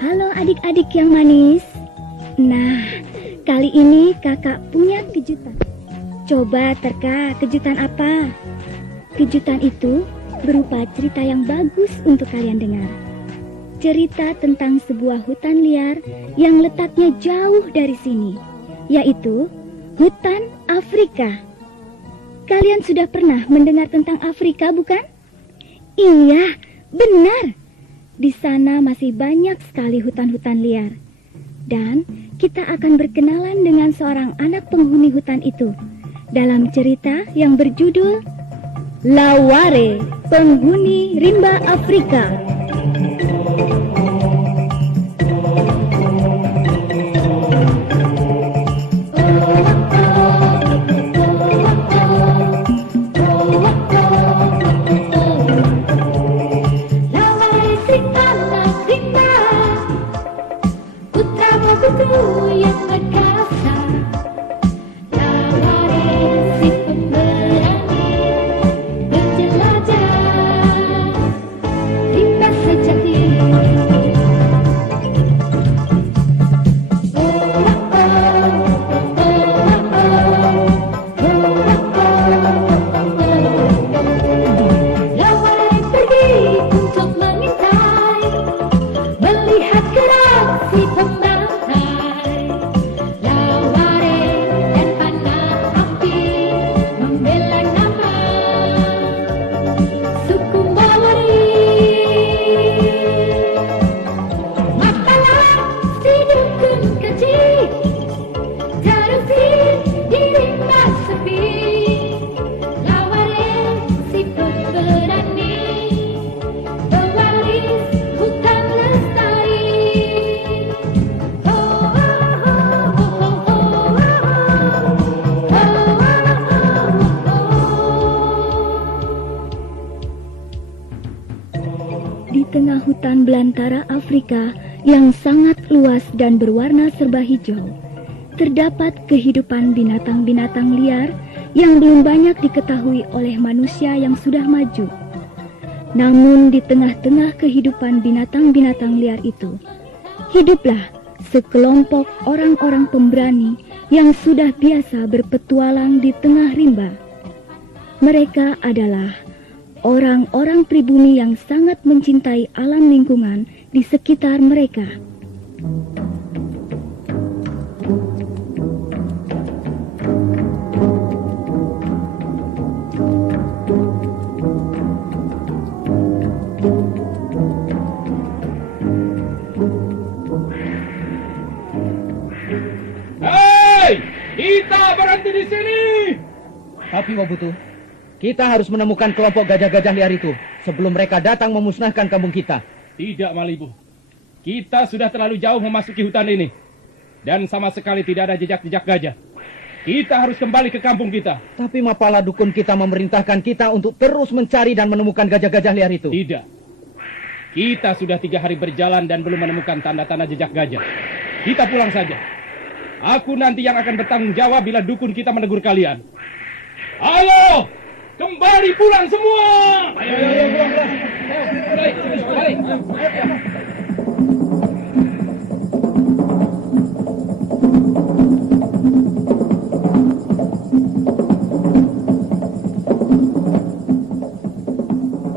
Halo adik-adik yang manis. Nah, kali ini kakak punya kejutan. Coba terka, kejutan apa? Kejutan itu berupa cerita yang bagus untuk kalian dengar. Cerita tentang sebuah hutan liar yang letaknya jauh dari sini, yaitu hutan Afrika. Kalian sudah pernah mendengar tentang Afrika, bukan? Iya, benar. Di sana masih banyak sekali hutan-hutan liar. Dan kita akan berkenalan dengan seorang anak penghuni hutan itu dalam cerita yang berjudul Laware, Penghuni Rimba Afrika. Di tengah hutan belantara Afrika yang sangat luas dan berwarna serba hijau, terdapat kehidupan binatang-binatang liar yang belum banyak diketahui oleh manusia yang sudah maju. Namun di tengah-tengah kehidupan binatang-binatang liar itu, hiduplah sekelompok orang-orang pemberani yang sudah biasa berpetualang di tengah rimba. Mereka adalah orang-orang pribumi yang sangat mencintai alam lingkungan di sekitar mereka. Hei, kita berhenti di sini. Tapi Wabutu, kita harus menemukan kelompok gajah-gajah liar itu sebelum mereka datang memusnahkan kampung kita. Tidak, Malibu. Kita sudah terlalu jauh memasuki hutan ini. Dan sama sekali tidak ada jejak-jejak gajah. Kita harus kembali ke kampung kita. Tapi Mapala dukun kita memerintahkan kita untuk terus mencari dan menemukan gajah-gajah liar itu. Tidak. Kita sudah 3 hari berjalan dan belum menemukan tanda-tanda jejak gajah. Kita pulang saja. Aku nanti yang akan bertanggung jawab bila dukun kita menegur kalian. Ayo! Kembali pulang semua! Ayo, pulang. Balik.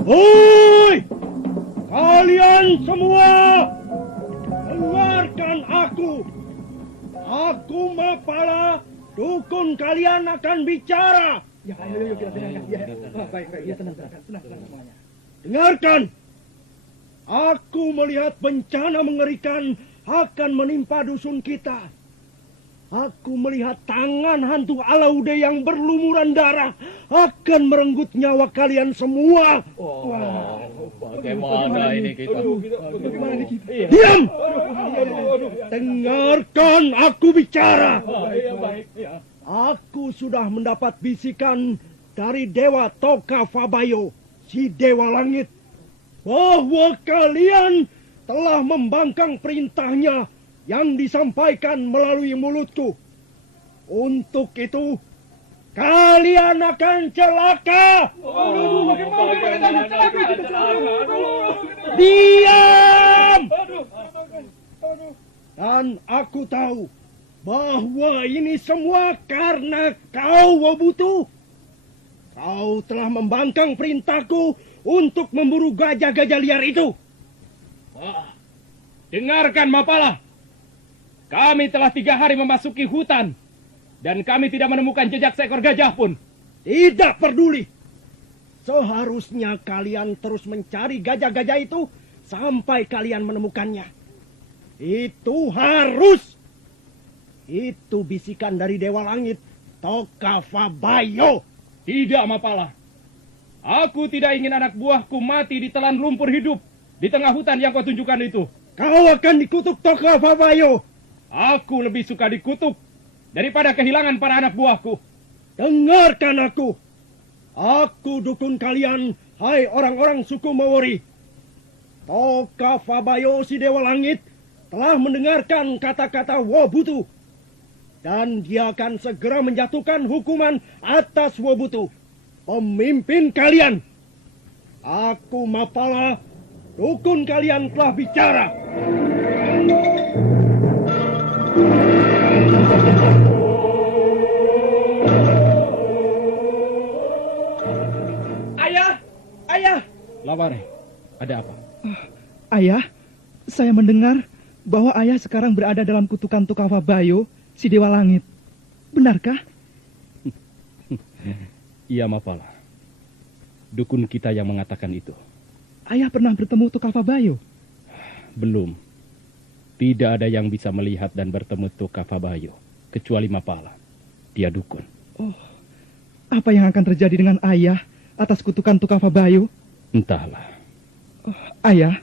Hoi! Kalian semua! Dengarkan aku! Aku Mapala, dukun kalian akan bicara! Ya, ayo kita dengarkan. Ya. Baik, ya tenang semuanya. Dengarkan! Aku melihat bencana mengerikan akan menimpa dusun kita. Aku melihat tangan hantu Alaude yang berlumuran darah akan merenggut nyawa kalian semua. Bagaimana ini kita? Diam! Dengarkan aku bicara. Aku sudah mendapat bisikan dari Dewa Toka Fabayo, si Dewa Langit, bahwa kalian telah membangkang perintahnya yang disampaikan melalui mulutku. Untuk itu, kalian akan celaka. Diam! Dan aku tahu bahwa ini semua karena kau, Wobutu. Kau telah membangkang perintahku untuk memburu gajah-gajah liar itu. Dengarkan, Mapala. Kami telah 3 hari memasuki hutan. Dan kami tidak menemukan jejak seekor gajah pun. Tidak peduli. Seharusnya kalian terus mencari gajah-gajah itu sampai kalian menemukannya. Itu harus. Itu bisikan dari Dewa Langit, Toka Fabayo. Tidak, Mapala. Aku tidak ingin anak buahku mati ditelan lumpur hidup di tengah hutan yang kau tunjukkan itu. Kau akan dikutuk, Toka Fabayo. Aku lebih suka dikutuk daripada kehilangan para anak buahku. Dengarkan aku. Aku dukun kalian, hai orang-orang suku Mawari. Toka Fabayo, si Dewa Langit, telah mendengarkan kata-kata Wobutu. Dan dia akan segera menjatuhkan hukuman atas Wobutu, pemimpin kalian. Aku, Mapala, dukun kalian telah bicara. Ayah! Laware, ada apa? Ayah, saya mendengar bahwa ayah sekarang berada dalam kutukan Toka Fabayo, si Dewa Langit. Benarkah? Iya, Mapala. Dukun kita yang mengatakan itu. Ayah pernah bertemu Toka Fabayo? Belum. Tidak ada yang bisa melihat dan bertemu Toka Fabayo, kecuali Mapala. Dia dukun. Oh, apa yang akan terjadi dengan ayah atas kutukan Toka Fabayo? Entahlah. Oh, ayah,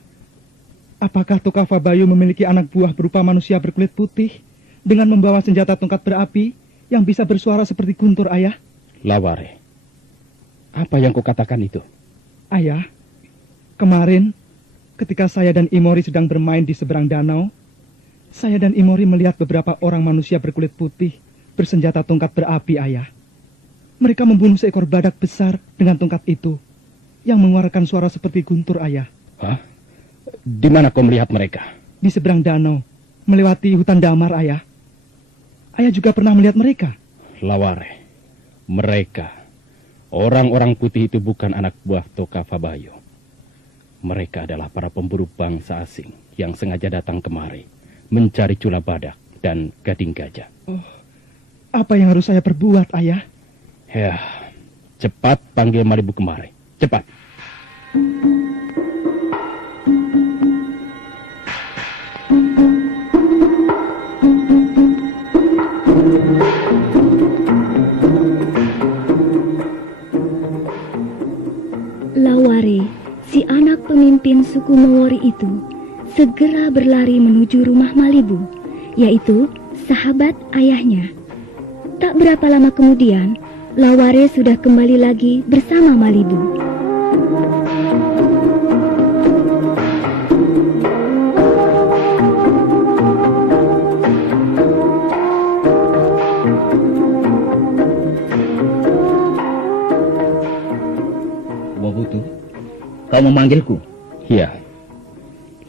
apakah Toka Fabayo memiliki anak buah berupa manusia berkulit putih dengan membawa senjata tongkat berapi yang bisa bersuara seperti guntur, ayah? Laware, apa yang kau katakan itu? Ayah, kemarin ketika saya dan Imori sedang bermain di seberang danau, saya dan Imori melihat beberapa orang manusia berkulit putih bersenjata tongkat berapi, ayah. Mereka membunuh seekor badak besar dengan tongkat itu yang mengeluarkan suara seperti guntur, ayah. Hah? Di mana kau melihat mereka? Di seberang danau, melewati hutan damar, ayah. Ayah juga pernah melihat mereka. Laware, mereka, orang-orang putih itu bukan anak buah Toka Fabayo. Mereka adalah para pemburu bangsa asing yang sengaja datang kemari mencari cula badak dan gading gajah. Oh, apa yang harus saya perbuat, ayah? Ya, cepat panggil Malibu kemari. Cepat. Laware, si anak pemimpin suku Mawari itu, segera berlari menuju rumah Malibu, yaitu sahabat ayahnya. Tak berapa lama kemudian, Laware sudah kembali lagi bersama Malibu. Wobutu, kau memanggilku? Iya.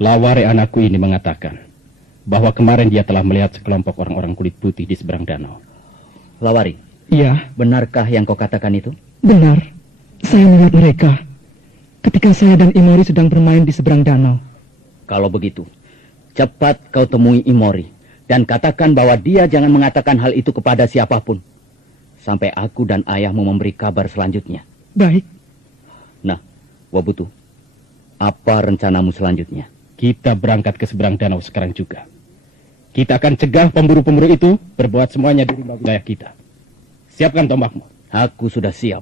Laware anakku ini mengatakan bahwa kemarin dia telah melihat sekelompok orang-orang kulit putih di seberang danau. Lawari, Iya, benarkah yang kau katakan itu? benar. Saya melihat mereka ketika saya dan Imori sedang bermain di seberang danau. Kalau begitu, cepat kau temui Imori dan katakan bahwa dia jangan mengatakan hal itu kepada siapapun sampai aku dan ayahmu memberi kabar selanjutnya. Baik, Nah, Wobutu, apa rencanamu selanjutnya? Kita berangkat ke seberang danau sekarang juga. Kita akan cegah pemburu-pemburu itu berbuat semuanya di wilayah kita. Siapkan tombakmu. Aku sudah siap.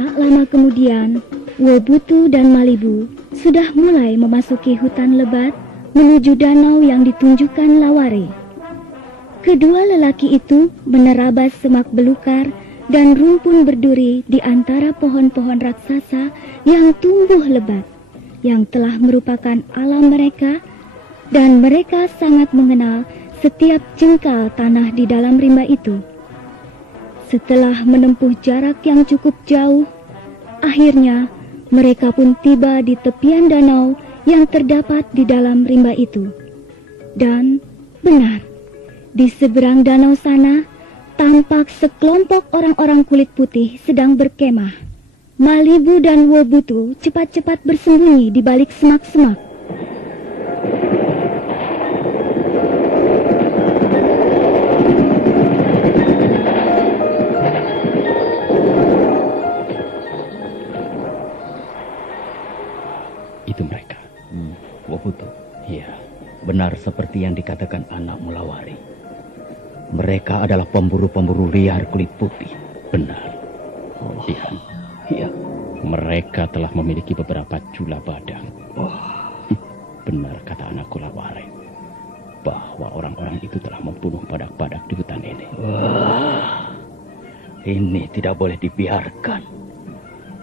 Tak lama kemudian, Wobutu dan Malibu sudah mulai memasuki hutan lebat menuju danau yang ditunjukkan Laware. Kedua lelaki itu menerabas semak belukar dan rumpun berduri di antara pohon-pohon raksasa yang tumbuh lebat, yang telah merupakan alam mereka, dan mereka sangat mengenal setiap jengkal tanah di dalam rimba itu. Setelah menempuh jarak yang cukup jauh, akhirnya mereka pun tiba di tepian danau yang terdapat di dalam rimba itu. Dan benar, di seberang danau sana tampak sekelompok orang-orang kulit putih sedang berkemah. Malibu dan Wobutu cepat-cepat bersembunyi di balik semak-semak. Itu mereka. Wobutu, Iya. benar seperti yang dikatakan anak Mulawari. Mereka adalah pemburu-pemburu liar kulit putih. Benar. Iya. Iya. Mereka telah memiliki beberapa jula badak. Benar kata anakku Laware, bahwa orang-orang itu telah membunuh badak-badak di hutan ini. Ini tidak boleh dibiarkan.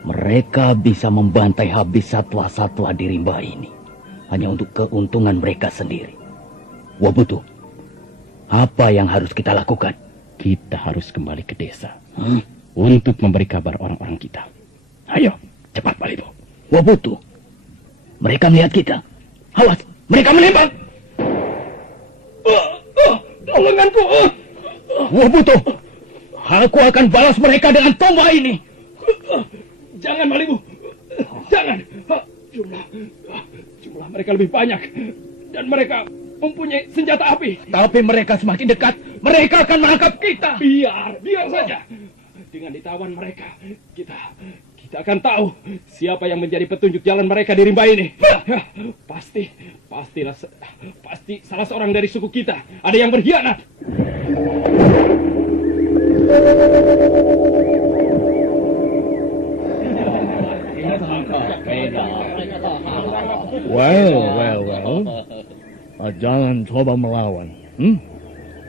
Mereka bisa membantai habis satwa-satwa di rimba ini hanya untuk keuntungan mereka sendiri. Wobutu, apa yang harus kita lakukan? Kita harus kembali ke desa untuk memberi kabar orang-orang kita. Ayo, cepat Malibu. Wobutu, mereka melihat kita. Awas, mereka menembak. Lenganku. Wobutu, aku akan balas mereka dengan tombak ini. Jangan Malibu. Jangan. Jumlah mereka lebih banyak. Dan mereka mempunyai senjata api. Tapi mereka semakin dekat, mereka akan menangkap kita. Biar saja. Dengan ditawan mereka, kita akan tahu siapa yang menjadi petunjuk jalan mereka di rimba ini. Pasti salah seorang dari suku kita ada yang berkhianat. Well. Jangan coba melawan.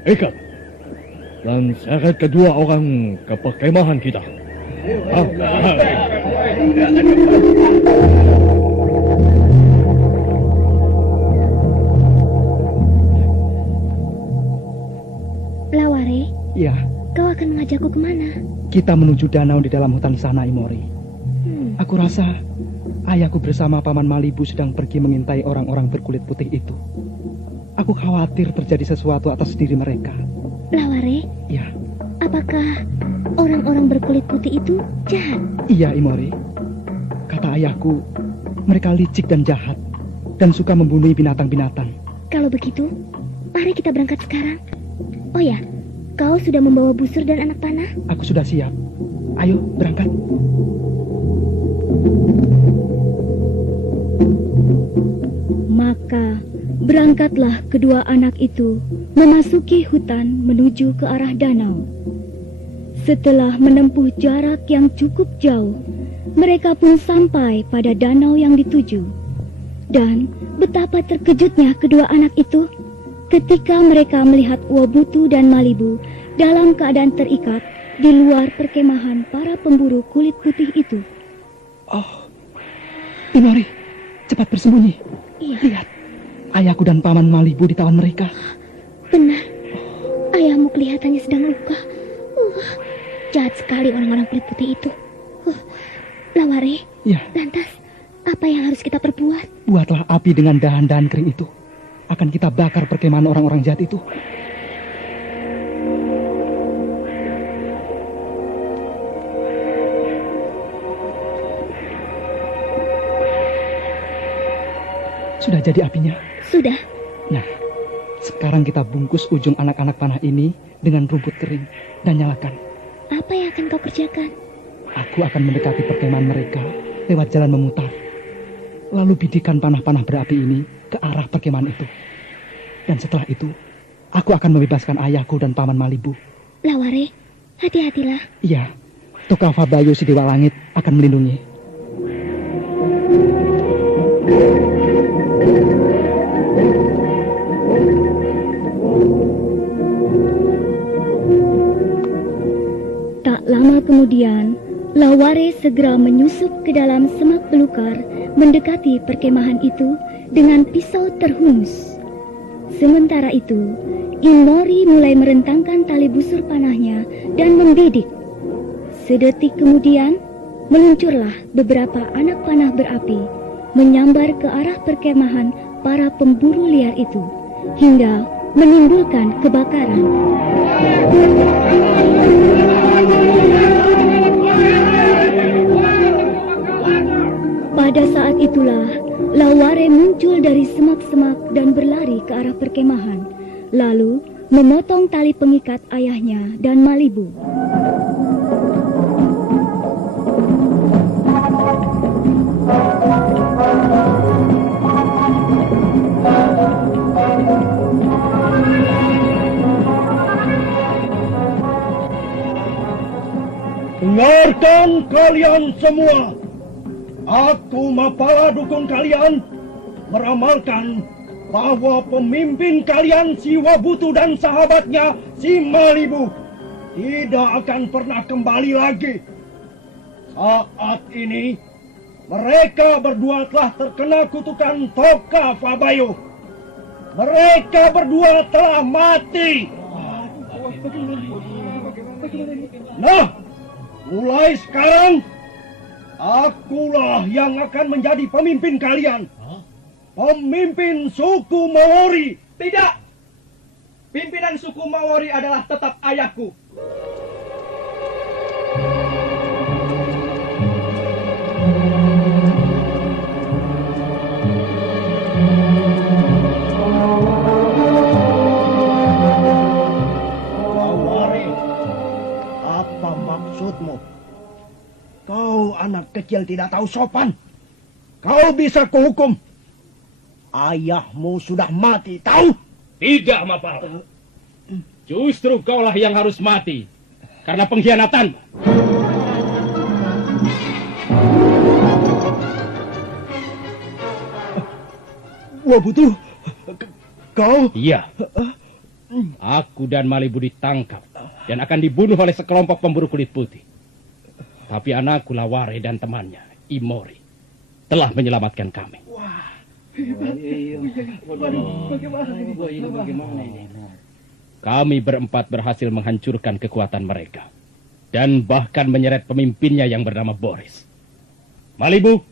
Ikat. Dan seret kedua orang ke perkemahan kita. Laware, Ya, kau akan mengajakku kemana? kita menuju danau di dalam hutan sana, Imori. Aku rasa ayahku bersama Paman Malibu sedang pergi mengintai orang-orang berkulit putih itu. Aku khawatir terjadi sesuatu atas diri mereka. Laware, Ya, apakah orang-orang berkulit putih itu jahat? iya, Imori. Kata ayahku, mereka licik dan jahat dan suka membunuh binatang-binatang. Kalau begitu, mari kita berangkat sekarang. Oh ya, kau sudah membawa busur dan anak panah? Aku sudah siap. Ayo, berangkat. Maka berangkatlah kedua anak itu memasuki hutan menuju ke arah danau. Setelah menempuh jarak yang cukup jauh, mereka pun sampai pada danau yang dituju. Dan betapa terkejutnya kedua anak itu ketika mereka melihat Wobutu dan Malibu dalam keadaan terikat di luar perkemahan para pemburu kulit putih itu. Oh, Imori, cepat bersembunyi. Iya, Lihat, ayahku dan Paman Malibu ditawan mereka. benar. Ayahmu kelihatannya sedang luka. Jahat sekali orang-orang kulit putih itu. Laware, Ya, lantas apa yang harus kita perbuat? buatlah api dengan dahan-dahan kering itu. Akan kita bakar perkemahan orang-orang jahat itu. Sudah jadi apinya. Sudah. Nah, sekarang kita bungkus ujung anak-anak panah ini dengan rumput kering dan nyalakan. Apa yang akan kau kerjakan? Aku akan mendekati perkemahan mereka lewat jalan memutar. Lalu bidikan panah-panah berapi ini ke arah perkemahan itu. Dan setelah itu, aku akan membebaskan ayahku dan Paman Malibu. Laware, hati-hatilah. Iya, Toka Fabayo si Dewa Langit akan melindungi. Tak lama kemudian, Laware segera menyusup ke dalam semak belukar, mendekati perkemahan itu dengan pisau terhunus. Sementara itu, Imori mulai merentangkan tali busur panahnya dan membidik. Sedetik kemudian, meluncurlah beberapa anak panah berapi, menyambar ke arah perkemahan para pemburu liar itu, hingga menimbulkan kebakaran. Pada saat itulah, Laware muncul dari semak-semak dan berlari ke arah perkemahan, lalu memotong tali pengikat ayahnya dan Malibu. Dengarkan kalian semua. Aku Mapala dukun kalian meramalkan bahwa pemimpin kalian si Wabutu dan sahabatnya si Malibu tidak akan pernah kembali lagi. Saat ini mereka berdua telah terkena kutukan Toka Fabayo. Mereka berdua telah mati. Nah, mulai sekarang akulah yang akan menjadi pemimpin kalian. Pemimpin suku Maori. Tidak! Pimpinan suku Maori adalah tetap ayahku. Maori, apa maksudmu? Kau anak kecil tidak tahu sopan. Kau bisa kuhukum. Ayahmu sudah mati, tahu? Tidak, Mapala. Justru kaulah yang harus mati karena pengkhianatan. Wabutu, kau... Iya. Aku dan Malibu ditangkap dan akan dibunuh oleh sekelompok pemburu kulit putih. Tapi anakku Laware dan temannya, Imori, telah menyelamatkan kami. Kami berempat berhasil menghancurkan kekuatan mereka. Dan bahkan menyeret pemimpinnya yang bernama Boris. Malibu,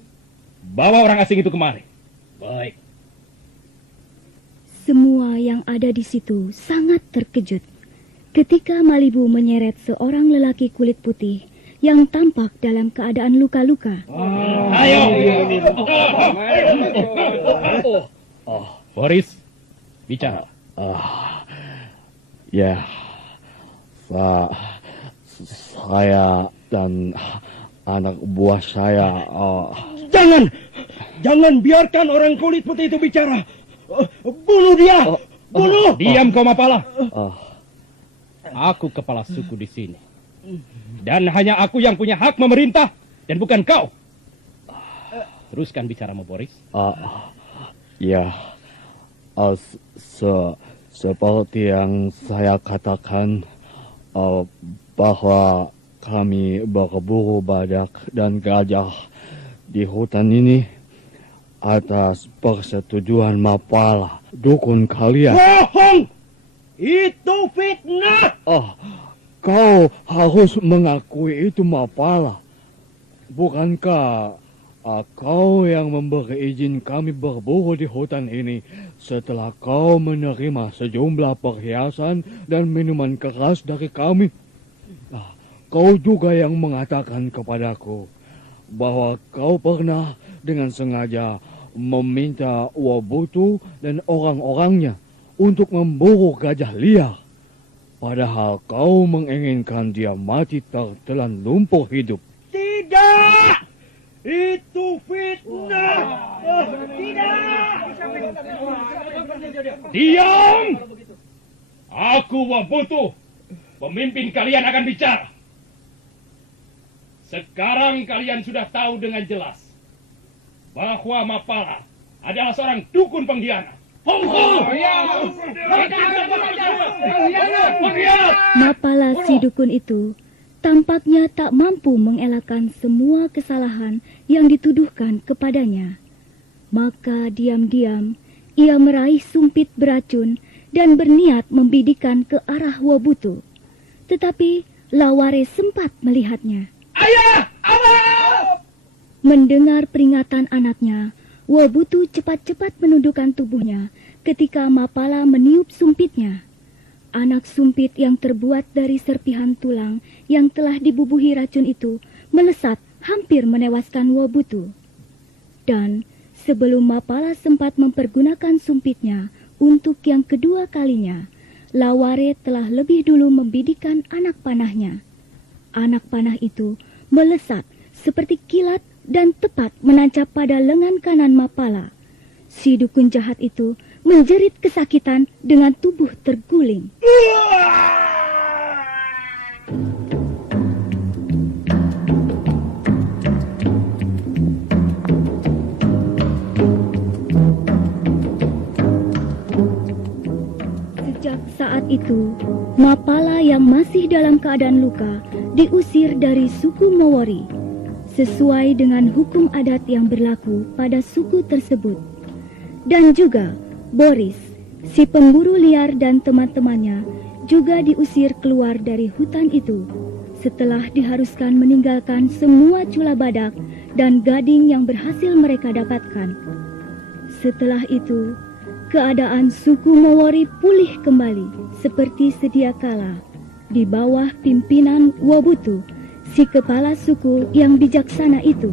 bawa orang asing itu kemari. Baik. Semua yang ada di situ sangat terkejut ketika Malibu menyeret seorang lelaki kulit putih yang tampak dalam keadaan luka-luka. Ayo. Boris, bicara. Ya, saya dan anak buah saya... Jangan biarkan orang kulit putih itu bicara. Bunuh dia! Bunuh! Diam kau, Mapala. Aku kepala suku di sini. Dan hanya aku yang punya hak memerintah dan bukan kau. Teruskan bicaramu, Boris. Ya, seperti yang saya katakan, bahwa kami berburu badak dan gajah di hutan ini atas persetujuan Mapala, dukun kalian. Bohong! Itu fitnah! Kau harus mengakui itu, Mapala. Bukankah kau yang memberi izin kami berburu di hutan ini setelah kau menerima sejumlah perhiasan dan minuman keras dari kami? Kau juga yang mengatakan kepadaku bahwa kau pernah dengan sengaja meminta Wabutu dan orang-orangnya untuk memburu gajah liar. Padahal kau menginginkan dia mati tertelan lumpur hidup. Tidak! Itu fitnah! Tidak! Diam! Aku Wabutu, pemimpin kalian akan bicara. Sekarang kalian sudah tahu dengan jelas bahwa Mapala adalah seorang dukun pengkhianat. Mapala si dukun itu tampaknya tak mampu mengelakkan semua kesalahan yang dituduhkan kepadanya. Maka diam-diam ia meraih sumpit beracun dan berniat membidikkan ke arah Wabutu. Tetapi Laware sempat melihatnya. Ayah! Abah! Mendengar peringatan anaknya, Wabutu cepat-cepat menundukkan tubuhnya ketika Mapala meniup sumpitnya. Anak sumpit yang terbuat dari serpihan tulang yang telah dibubuhi racun itu melesat hampir menewaskan Wabutu. Dan sebelum Mapala sempat mempergunakan sumpitnya untuk yang kedua kalinya, Laware telah lebih dulu membidikkan anak panahnya. Anak panah itu melesat seperti kilat dan tepat menancap pada lengan kanan Mapala. Si dukun jahat itu menjerit kesakitan dengan tubuh terguling. Sejak saat itu, Mapala yang masih dalam keadaan luka diusir dari suku Mowori, sesuai dengan hukum adat yang berlaku pada suku tersebut. Dan juga Boris, si pemburu liar dan teman-temannya juga diusir keluar dari hutan itu setelah diharuskan meninggalkan semua cula badak dan gading yang berhasil mereka dapatkan. Setelah itu, keadaan suku Mowori pulih kembali seperti sedia kala di bawah pimpinan Wabutu, si kepala suku yang bijaksana itu.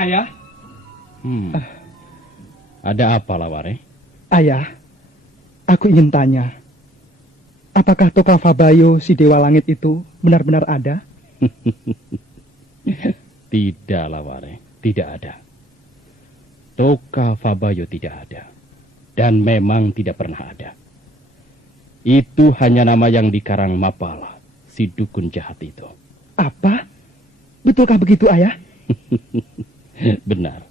Ayah? Ada apa, Laware? Ayah, aku ingin tanya, apakah Toka Fabayo si Dewa Langit itu benar-benar ada? Tidak, Laware. Tidak ada. Toka Fabayo tidak ada. Dan memang tidak pernah ada. Itu hanya nama yang dikarang Mapala, si dukun jahat itu. Apa? Betulkah begitu, Ayah? Benar.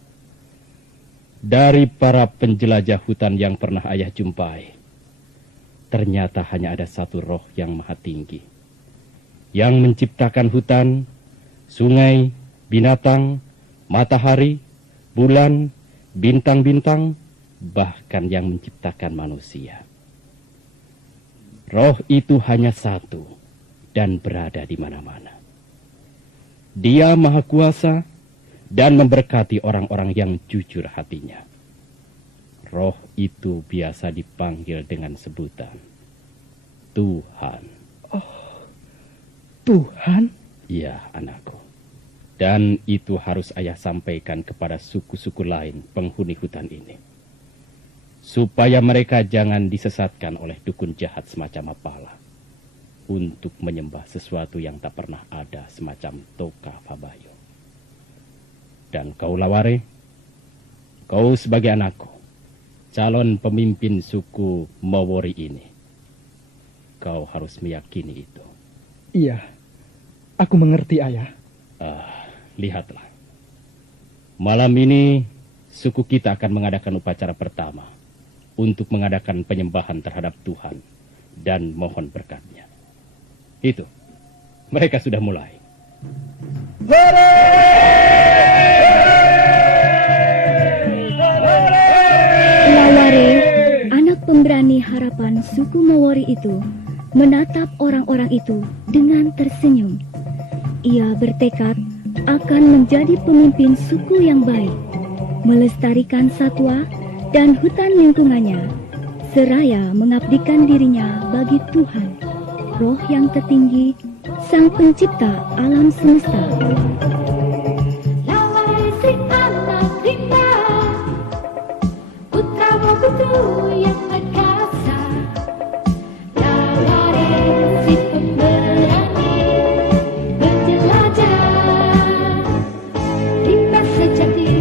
Dari para penjelajah hutan yang pernah ayah jumpai, ternyata hanya ada satu roh yang maha tinggi, yang menciptakan hutan, sungai, binatang, matahari, bulan, bintang-bintang, bahkan yang menciptakan manusia. Roh itu hanya satu dan berada di mana-mana. Dia maha kuasa dan memberkati orang-orang yang jujur hatinya. Roh itu biasa dipanggil dengan sebutan Tuhan. Oh, Tuhan? Ya, anakku. Dan itu harus ayah sampaikan kepada suku-suku lain penghuni hutan ini. Supaya mereka jangan disesatkan oleh dukun jahat semacam Mapala untuk menyembah sesuatu yang tak pernah ada semacam Toka Fabayo. Dan kau, Laware, kau sebagai anakku, calon pemimpin suku Mowori ini, kau harus meyakini itu. Iya, aku mengerti, Ayah. Lihatlah. Malam ini, suku kita akan mengadakan upacara pertama untuk mengadakan penyembahan terhadap Tuhan dan mohon berkatnya. Itu, mereka sudah mulai. Laware, anak pemberani harapan suku Mowori itu, menatap orang-orang itu dengan tersenyum. Ia bertekad akan menjadi pemimpin suku yang baik, melestarikan satwa dan hutan lingkungannya, seraya mengabdikan dirinya bagi Tuhan, roh yang tertinggi, sang pencipta alam semesta. Laware si anak rimba, putra Wabutu yang perkasa. Laware si pemberani, berjelajah, rimba sejati.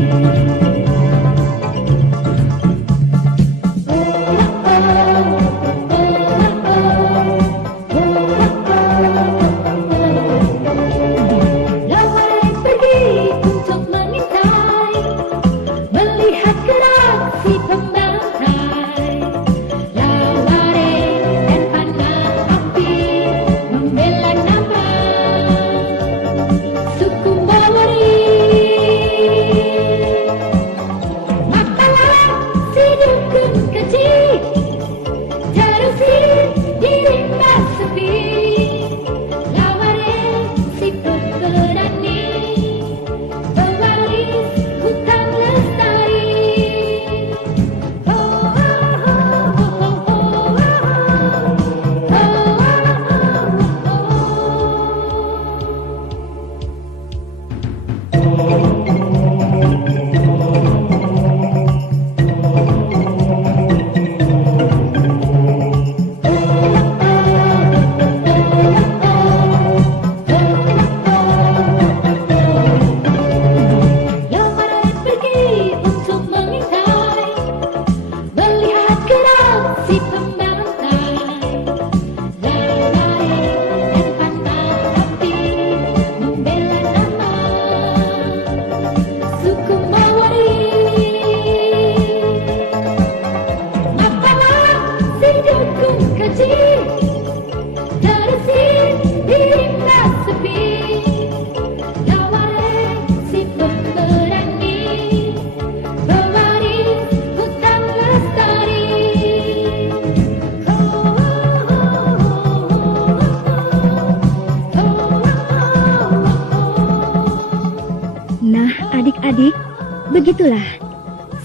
Itulah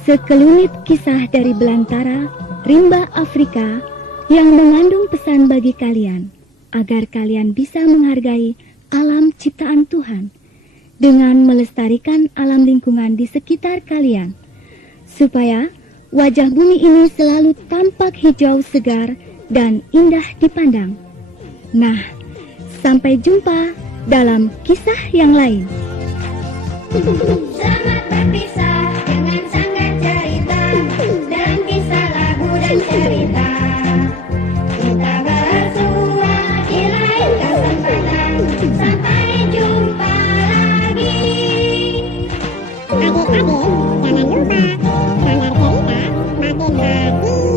sekelumit kisah dari belantara rimba Afrika yang mengandung pesan bagi kalian agar kalian bisa menghargai alam ciptaan Tuhan dengan melestarikan alam lingkungan di sekitar kalian, supaya wajah bumi ini selalu tampak hijau segar dan indah dipandang. Nah, sampai jumpa dalam kisah yang lain. Selamat berpisah dengan sangat cerita dan kisah lagu dan cerita. Kita bersua di lain kesempatan. Sampai jumpa lagi. Adik-adik, jangan lupa standar cerita makin lagi.